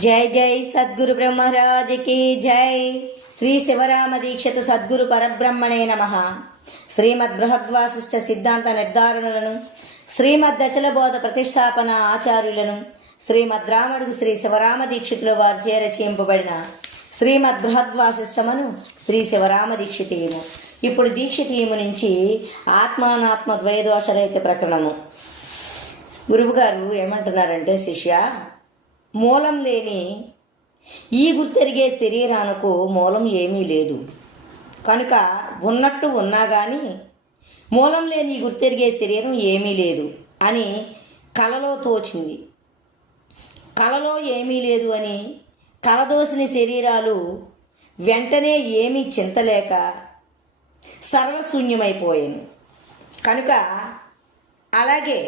जय जय सद्गुरु ब्रह्मराज की जय। श्री शिवराम दीक्षित सद्गुरु परब्रह्मणे नमः। श्रीमद् बृहद्वासिष्ठ सिद्धांत निर्धारणలను శ్రీమద్ అచల బోధ ప్రతిష్టాపన ఆచార్యులను శ్రీమద్ రామడుగు శ్రీ శివరామ దీక్షితుల వారిచే రచయింపబడిన శ్రీమద్ బృహద్వాసిష్టమను శ్రీ శివరామ దీక్షితీయము. ఇప్పుడు దీక్షితీయము నుంచి ఆత్మానాత్మ ద్వయదోషరహిత ప్రకరణము. గురువుగారు ఏమంటున్నారంటే, శిష్య, మూలం లేని ఈ గుర్తెరిగే శరీరానికి మూలం ఏమీ లేదు కనుక ఉన్నట్టు ఉన్నా కానీ మూలం లేని గుర్తెరిగే శరీరం ఏమీ లేదు అని కలలో తోచింది. కలలో ఏమీ లేదు అని కలదోసిన శరీరాలు వెంటనే ఏమీ చింతలేక సర్వశూన్యమైపోయాను. కనుక అలాగే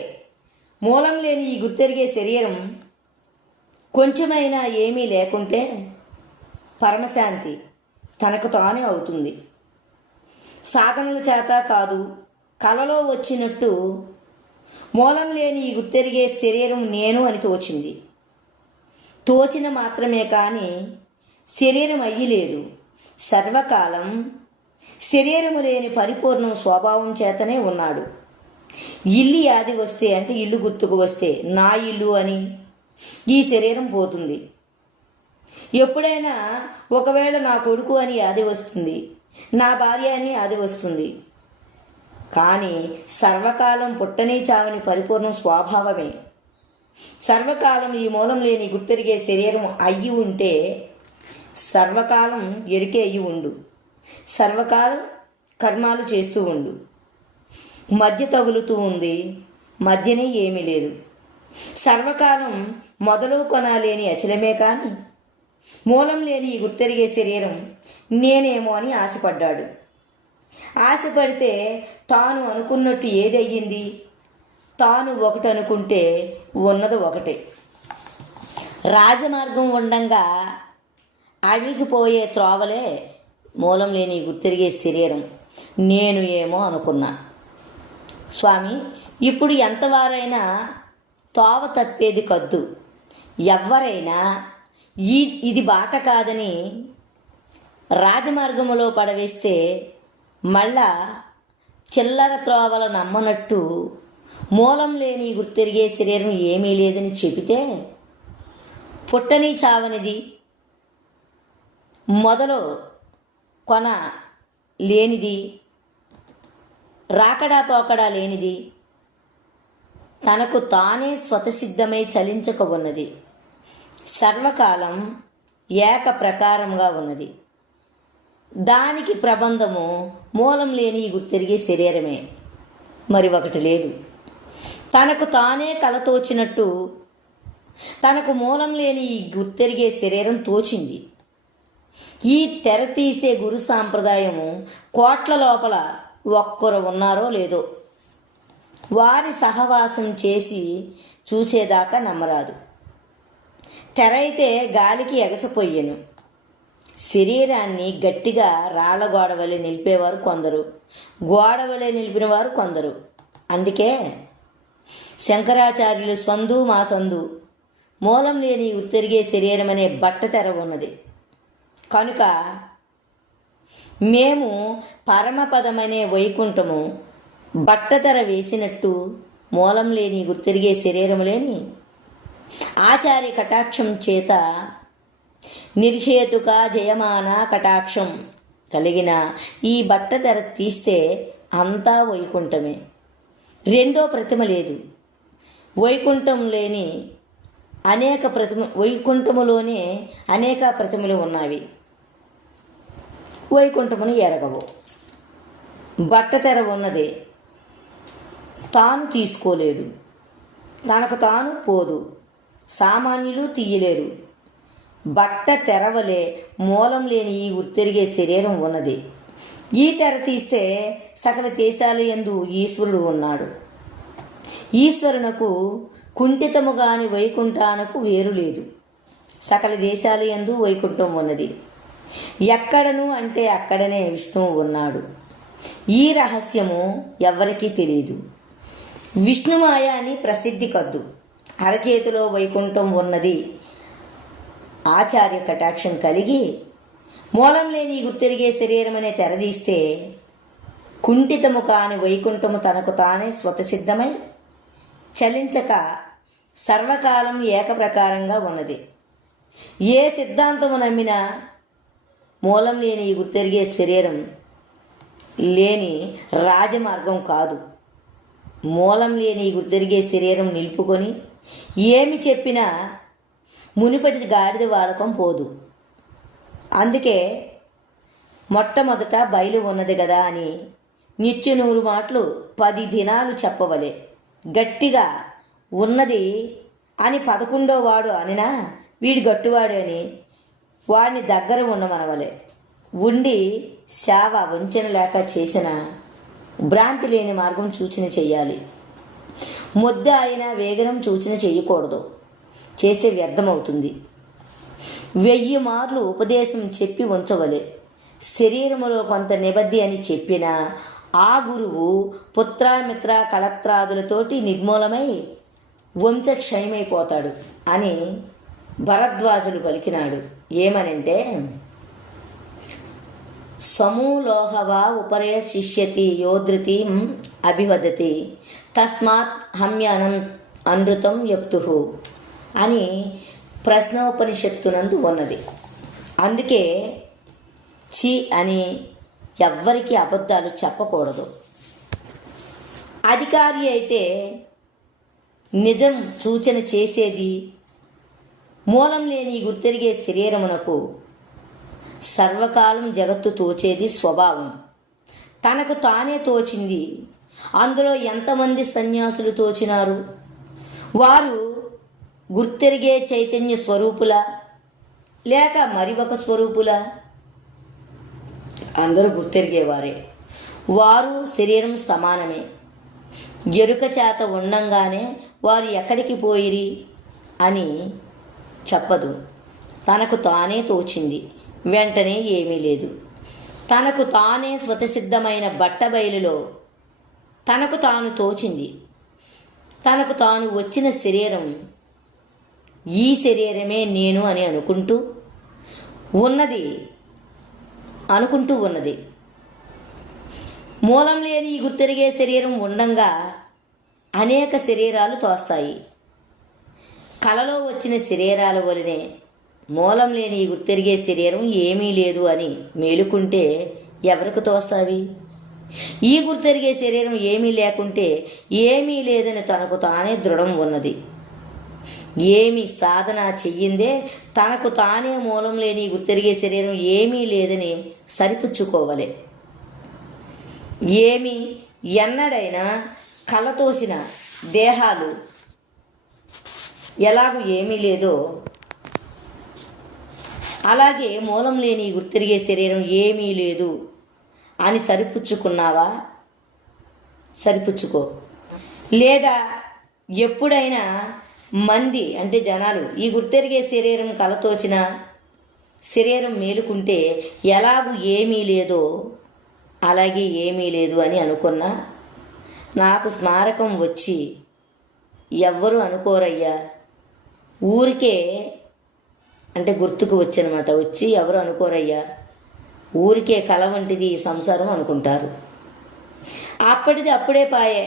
మూలం లేని ఈ గుర్తెరిగే శరీరం కొంచెమైనా ఏమీ లేకుంటే పరమశాంతి తనకు తానే అవుతుంది. సాధనల చేత కాదు, కలలో వచ్చినట్టు మూలం లేని ఈ గుర్తెరిగే శరీరం నేను అని తోచింది. తోచిన మాత్రమే కానీ శరీరం అయ్యి లేదు. సర్వకాలం శరీరము లేని పరిపూర్ణం స్వభావం చేతనే ఉన్నాడు. ఇల్లు యాది వస్తే అంటే ఇల్లు గుర్తుకు వస్తే నా ఇల్లు అని ఈ శరీరం పోతుంది. ఎప్పుడైనా ఒకవేళ నా కొడుకు అని యాది వస్తుంది, నా భార్య అని యాది వస్తుంది. కానీ సర్వకాలం పుట్టని చావని పరిపూర్ణం స్వభావమే. సర్వకాలం ఈ మూలం లేని గుర్తెరిగే శరీరం అయ్యి ఉంటే సర్వకాలం ఎరికే అయ్యి ఉండు, సర్వకాలం కర్మాలు చేస్తూ ఉండు. మధ్య తగులుతూ ఉంది, మధ్యనే ఏమీ లేదు. సర్వకాలం మొదలు కొనాలేని అచలమే కానీ మూలం లేని ఈ గుర్తెరిగే శరీరం నేనేమో అని ఆశపడ్డాడు. ఆశపడితే తాను అనుకున్నట్టు ఏదయ్యింది? తాను ఒకటి అనుకుంటే ఉన్నది ఒకటే. రాజమార్గం ఉండంగా అడవికి పోయే త్రోవలే మూలం లేని గుర్తెరిగే శరీరం నేను ఏమో అనుకున్నా. స్వామి, ఇప్పుడు ఎంతవారైనా తోవ తప్పేది కద్దు. ఎవ్వరైనా ఇది బాట కాదని రాజమార్గంలో పడవేస్తే మళ్ళా చిల్లర త్రోవల నమ్మనట్టు మూలం లేని గుర్తెరిగే శరీరం ఏమీ లేదని చెబితే పుట్టని చావనిది, మొదలు కొన లేనిది, రాకడా పోకడా లేనిది, తనకు తానే స్వతసిద్ధమై చలించక ఉన్నది, సర్వకాలం ఏక ప్రకారంగా ఉన్నది. దానికి ప్రబంధము మూలం లేని ఈ గుర్తెరిగే శరీరమే, మరి ఒకటి లేదు. తనకు తానే కలతోచినట్టు తనకు మూలం లేని ఈ గుర్తెరిగే శరీరం తోచింది. ఈ తెర తీసే గురు సాంప్రదాయము కోట్ల లోపల ఒక్కరు ఉన్నారో లేదో, వారి సహవాసం చేసి చూసేదాకా నమ్మరాదు. తెర అయితే గాలికి ఎగసపోయెను. శరీరాన్ని గట్టిగా రాళ్ల గోడవలే నిలిపేవారు కొందరు, గోడవలే నిలిపిన వారు కొందరు. అందుకే శంకరాచార్యులు సందు మా సందు మూలం లేని గుర్తెరిగే శరీరం అనే బట్ట తెర ఉన్నది. కనుక మేము పరమపదమనే వైకుంఠము బట్టతెర వేసినట్టు మూలం లేని గుర్తెరిగే శరీరం లేని ఆచార్య కటాక్షం చేత నిర్హేతుక జయమాన కటాక్షం కలిగిన ఈ బట్టతెర తీస్తే అంతా వైకుంఠమే. రెండో ప్రతిమ లేదు. వైకుంఠం లేని వైకుంఠములోనే అనేక ప్రతిమలు ఉన్నవి. వైకుంఠమును ఎరగవు. బట్టతెర ఉన్నదే, తాను తీసుకోలేడు, తనకు తాను పోదు, సామాన్యులు తీయలేరు. బట్ట తెరవలే మూలం లేని ఈ గుర్తెరిగే శరీరం ఉన్నది. ఈ తెర తీస్తే సకల దేశాల యందు ఈశ్వరుడు ఉన్నాడు. ఈశ్వరునకు కుంఠితము గాని వైకుంఠానకు వేరు లేదు. సకల దేశాల యందు వైకుంఠం ఉన్నది. ఎక్కడను అంటే అక్కడనే విష్ణువు ఉన్నాడు. ఈ రహస్యము ఎవ్వరికీ తెలియదు. విష్ణుమాయ అని ప్రసిద్ధి కద్దు. అరచేతిలో వైకుంఠం ఉన్నది ఆచార్య కటాక్షం కలిగి మూలం లేని గుర్తెరిగే శరీరం అనే తెరదీస్తే కుంఠితము కాని వైకుంఠము తనకు తానే స్వతసిద్ధమై చలించక సర్వకాలం ఏకప్రకారంగా ఉన్నది. ఏ సిద్ధాంతము నమ్మినా మూలం లేని గుర్తెరిగే శరీరం లేని రాజమార్గం కాదు. మూలం లేని గుర్తెరిగే శరీరం నిలుపుకొని ఏమి చెప్పినా మునిపటి గాడిద వాడకం పోదు. అందుకే మొట్టమొదట బయలు ఉన్నది కదా అని నిత్య 100 మాటలు 10 దినాలు చెప్పవలే. గట్టిగా ఉన్నది అని 11వ వాడు అనినా వీడు గట్టువాడు అని వాడిని దగ్గర ఉండమనవలే. ఉండి సేవ వంచన లేక చేసిన భ్రాంతి లేని మార్గం సూచన చెయ్యాలి. ముద్ద అయినా వేగనం సూచన చెయ్యకూడదు, చేస్తే వ్యర్థమవుతుంది. 1000 మార్లు ఉపదేశం చెప్పి ఉంచవలే. శరీరములో కొంత నిబద్ధి అని చెప్పినా ఆ గురువు పుత్రామిత్ర కళత్రాదులతోటి నిర్మూలమై వంశక్షయమైపోతాడు అని భరద్వాజులు పలికినాడు. ఏమనంటే, సమూలోహవా ఉపరే శిష్యతి యోధృతి అభివదతి తస్మాత్ హమ్యనం అనృతం యక్తు అని ప్రశ్నోపనిషత్తునందు ఉన్నది. అందుకే చి అని ఎవ్వరికి అబద్ధాలు చెప్పకూడదు. అధికారి అయితే నిజం సూచన చేసేది మూలం లేని గుర్తెరిగే శరీరమునకు సర్వకాలం జగత్తు తోచేది స్వభావం. తనకు తానే తోచింది. అందులో ఎంతమంది సన్యాసులు తోచినారు? వారు గుర్తెరిగే చైతన్య స్వరూపుల లేక మరి ఒక స్వరూపుల? అందరూ గుర్తెరిగేవారే. వారు శరీరం సమానమే. ఎరుక చేత ఉండంగానే వారు ఎక్కడికి పోయిరి అని చెప్పదు. తనకు తానే తోచింది, వెంటనే ఏమీ లేదు. తనకు తానే స్వతసిద్ధమైన బట్టబయలులో తనకు తాను తోచింది. తనకు తాను వచ్చిన శరీరం ఈ శరీరమే నేను అని అనుకుంటూ ఉన్నది. మూలం లేని ఈ గుర్తెరిగే శరీరం ఉండంగా అనేక శరీరాలు తోస్తాయి. కలలో వచ్చిన శరీరాల వలనే మూలం లేని ఈ గుర్తెరిగే శరీరం ఏమీ లేదు అని మేలుకుంటే ఎవరికి తోస్తావి? ఈ గుర్తెరిగే శరీరం ఏమీ లేకుంటే ఏమీ లేదని తనకు తానే దృఢం ఉన్నది. ఏమి సాధన చెయ్యిందే తనకు తానే మూలం లేని గుర్తెరిగే శరీరం ఏమీ లేదని సరిపుచ్చుకోవాలి. ఏమి ఎన్నడైనా కళ్ళతోసిన దేహాలు ఎలాగూ ఏమీ లేదో అలాగే మూలం లేని గుర్తెరిగే శరీరం ఏమీ లేదు అని సరిపుచ్చుకున్నావా? సరిపుచ్చుకో. లేదా ఎప్పుడైనా మంది అంటే జనాలు ఈ గుర్తెరిగే శరీరం కలతోచిన శరీరం మేలుకుంటే ఎలాగూ ఏమీ లేదో అలాగే ఏమీ లేదు అని అనుకున్నా నాకు స్మారకం వచ్చి ఎవ్వరూ అనుకోరయ్యా, ఊరికే అంటే గుర్తుకు వచ్చనమాట, వచ్చి ఎవరు అనుకోరయ్యా, ఊరికే కల వంటిది ఈ సంసారం అనుకుంటారు. అప్పటిది అప్పుడే పాయే.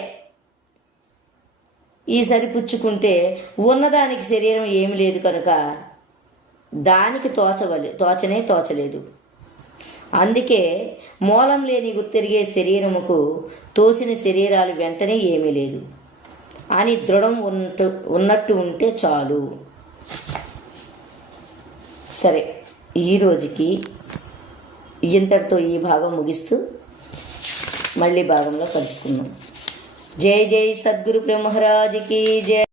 ఈ సరిపుచ్చుకుంటే ఉన్నదానికి శరీరం ఏమి లేదు కనుక దానికి తోచలేదు. అందుకే మూలం లేని గుర్తెరిగే శరీరముకు తోసిన శరీరాలు వెంటనే ఏమీ లేదు అని దృఢం ఉన్నట్టు ఉంటే చాలు. సరే, ఈరోజుకి ఇంతటితో ఈ భాగం ముగిస్తూ మళ్ళీ భాగంలో కలుసుకుందాం. జై జై సద్గురు బ్రహ్మరాజ్ కీ జై.